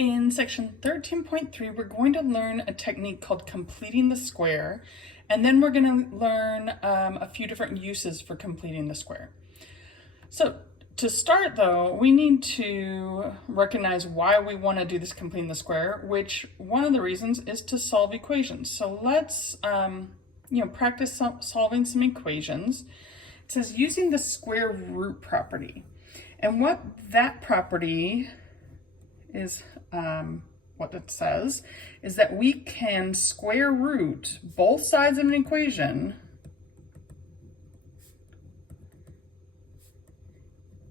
In section 13.3, we're going to learn a technique called completing the square, and then we're going to learn a few different uses for completing the square. So to start though, we need to recognize why we want to do this completing the square, which one of the reasons is to solve equations. So let's practice solving some equations. It says using the square root property. And what that property is, what it says is that we can square root both sides of an equation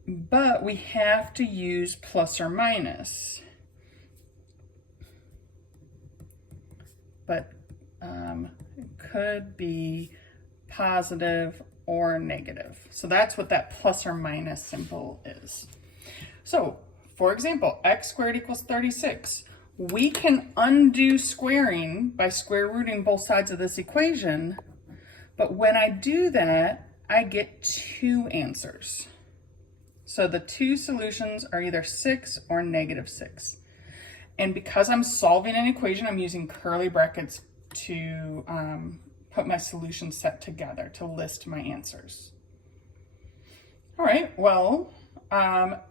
but we have to use plus or minus. But it could be positive or negative. So that's what that plus or minus symbol is. So for example, x squared equals 36. We can undo squaring by square rooting both sides of this equation, but when I do that, I get two answers. So the two solutions are either 6 or -6. And because I'm solving an equation, I'm using curly brackets to put my solution set together, to list my answers. All right, well,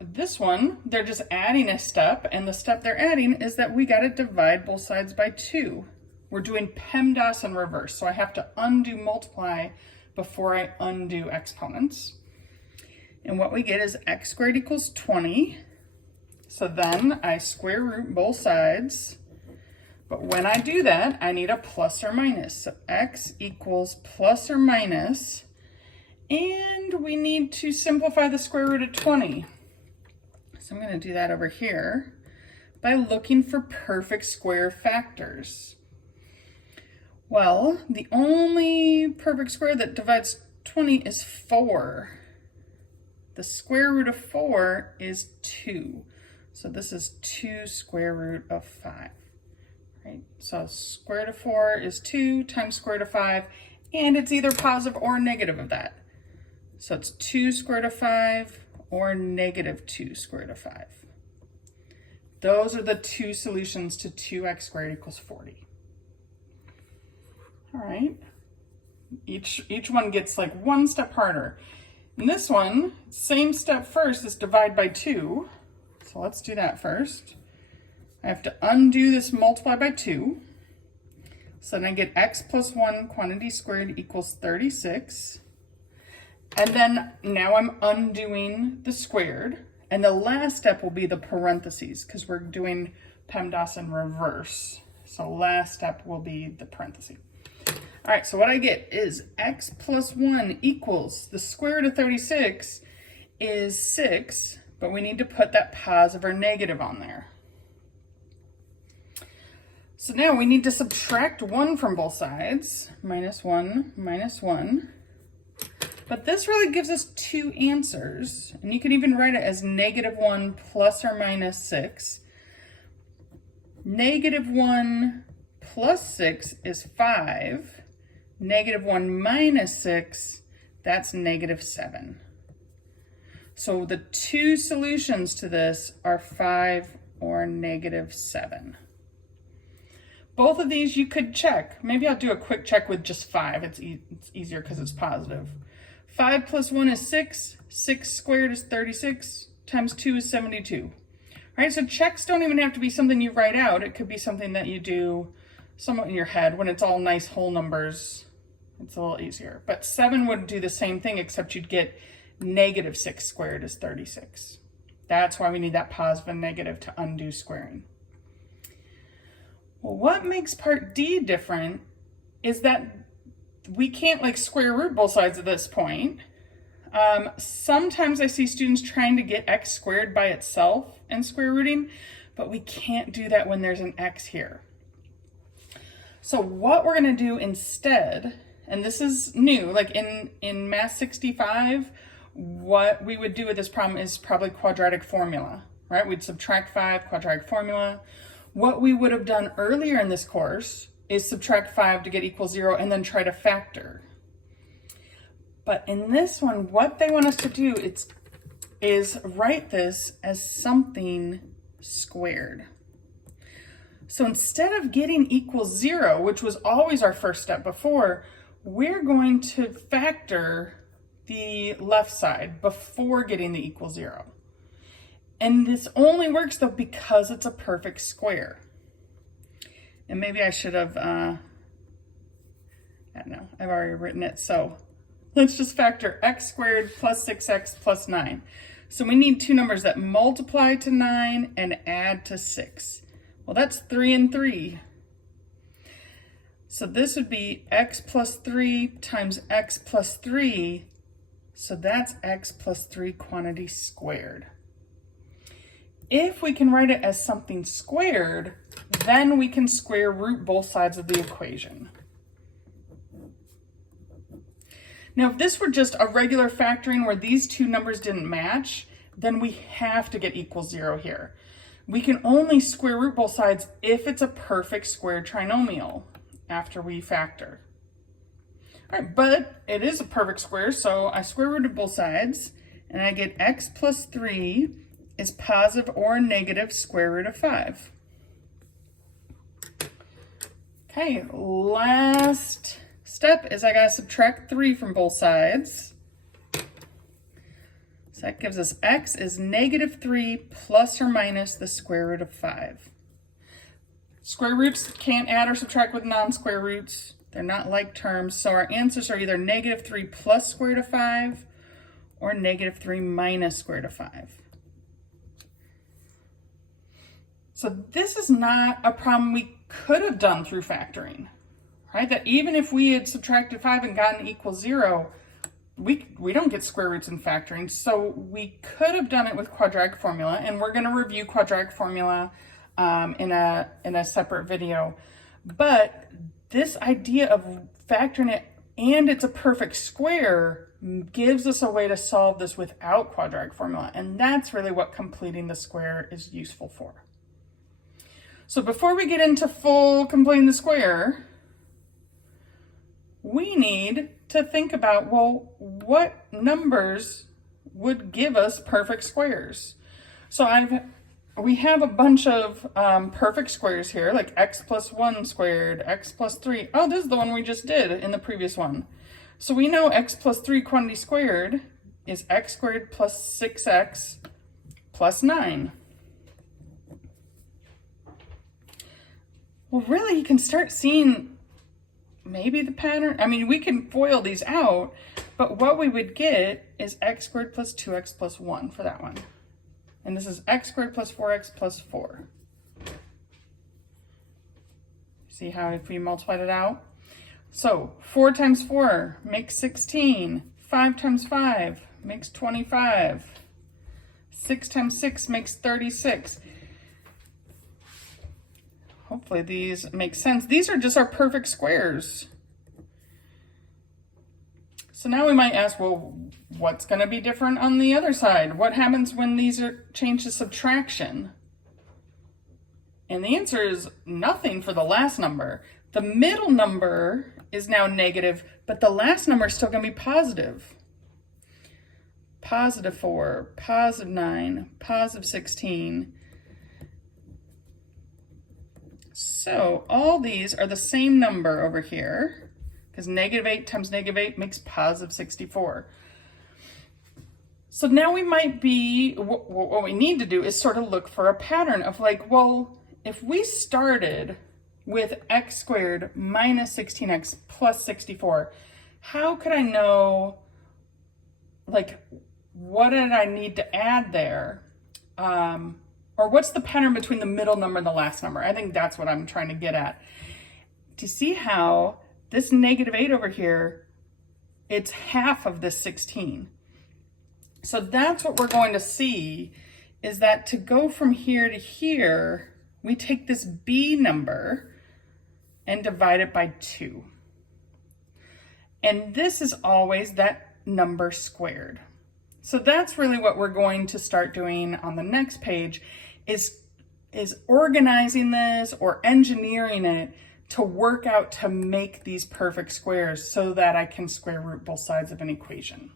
this one, they're just adding a step, and the step they're adding is that we got to divide both sides by 2. We're doing PEMDAS in reverse, so I have to undo multiply before I undo exponents. And what we get is x squared equals 20. So then I square root both sides. But when I do that, I need a plus or minus. So x equals plus or minus. And we need to simplify the square root of 20. So I'm going to do that over here by looking for perfect square factors. Well, the only perfect square that divides 20 is 4. The square root of 4 is 2. So this is 2 square root of 5. Right? So square root of 4 is 2 times square root of 5, and it's either positive or negative of that. So it's 2 square root of 5 or -2 square root of 5. Those are the two solutions to 2x squared equals 40. All right. Each one gets like one step harder. In this one, same step first is divide by 2. So let's do that first. I have to undo this multiply by 2. So then I get x plus 1 quantity squared equals 36. And then now I'm undoing the squared. And the last step will be the parentheses because we're doing PEMDAS in reverse. So last step will be the parentheses. All right, so what I get is x plus 1 equals the square root of 36 is 6, but we need to put that positive or negative on there. So now we need to subtract 1 from both sides, -1, -1. But this really gives us two answers, and you can even write it as -1 plus or minus 6. -1 plus 6 is 5. -1 minus 6, that's -7. So the two solutions to this are 5 or -7. Both of these you could check. Maybe I'll do a quick check with just 5. It's easier because it's positive. 5 plus 1 is 6. 6 squared is 36. Times 2 is 72. All right, so checks don't even have to be something you write out. It could be something that you do somewhat in your head. When it's all nice whole numbers, it's a little easier. But 7 would do the same thing, except you'd get -6 squared is 36. That's why we need that positive and negative to undo squaring. Well, what makes part D different is that we can't like square root both sides at this point. Sometimes I see students trying to get x squared by itself and square rooting, but we can't do that when there's an x here. So what we're going to do instead, and this is new, like in Math 65, what we would do with this problem is probably quadratic formula, right? We'd subtract 5, quadratic formula. What we would have done earlier in this course is subtract 5 to get equal 0 and then try to factor. But in this one, what they want us to do is write this as something squared. So instead of getting equals 0, which was always our first step before, we're going to factor the left side before getting the equal 0. And this only works though because it's a perfect square. And maybe I should have, I don't know, I've already written it. So let's just factor x squared plus 6x plus 9. So we need two numbers that multiply to 9 and add to 6. Well, that's 3 and 3. So this would be x plus 3 times x plus 3. So that's x plus 3 quantity squared. If we can write it as something squared, then we can square root both sides of the equation. Now, if this were just a regular factoring where these two numbers didn't match, then we have to get equals 0 here. We can only square root both sides if it's a perfect square trinomial after we factor. All right, but it is a perfect square, so I square rooted both sides, and I get x plus 3 is positive or negative square root of 5. Okay, last step is I gotta subtract 3 from both sides. So that gives us x is negative 3 plus or minus the square root of 5. Square roots can't add or subtract with non-square roots. They're not like terms, so our answers are either negative 3 plus square root of 5 or negative 3 minus square root of 5. So this is not a problem we could have done through factoring, right? That even if we had subtracted 5 and gotten equals 0, we don't get square roots in factoring. So we could have done it with quadratic formula, and we're going to review quadratic formula in a separate video. But this idea of factoring it and it's a perfect square gives us a way to solve this without quadratic formula, and that's really what completing the square is useful for. So before we get into full completing the square, we need to think about, well, what numbers would give us perfect squares? So we have a bunch of perfect squares here, like x plus 1 squared, x plus 3. Oh, this is the one we just did in the previous one. So we know x plus 3 quantity squared is x squared plus 6x plus 9. Well, really, you can start seeing maybe the pattern. I mean, we can FOIL these out, but what we would get is x squared plus 2x plus 1 for that one. And this is x squared plus 4x plus 4. See how if we multiplied it out? So 4 times 4 makes 16. 5 times 5 makes 25. 6 times 6 makes 36. Hopefully these make sense. These are just our perfect squares. So now we might ask, well, what's going to be different on the other side? What happens when these are changed to subtraction? And the answer is nothing for the last number. The middle number is now negative, but the last number is still going to be positive. Positive 4, positive 9, positive 16. So all these are the same number over here, because negative 8 times negative 8 makes positive 64. So now we might be, what we need to do is sort of look for a pattern of like, well, if we started with x squared minus 16x plus 64, how could I know, like, what did I need to add there? Or what's the pattern between the middle number and the last number? I think that's what I'm trying to get at. To see how this negative 8 over here, it's half of this 16. So that's what we're going to see, is that to go from here to here, we take this b number and divide it by 2. And this is always that number squared. So that's really what we're going to start doing on the next page, is organizing this or engineering it to work out to make these perfect squares so that I can square root both sides of an equation.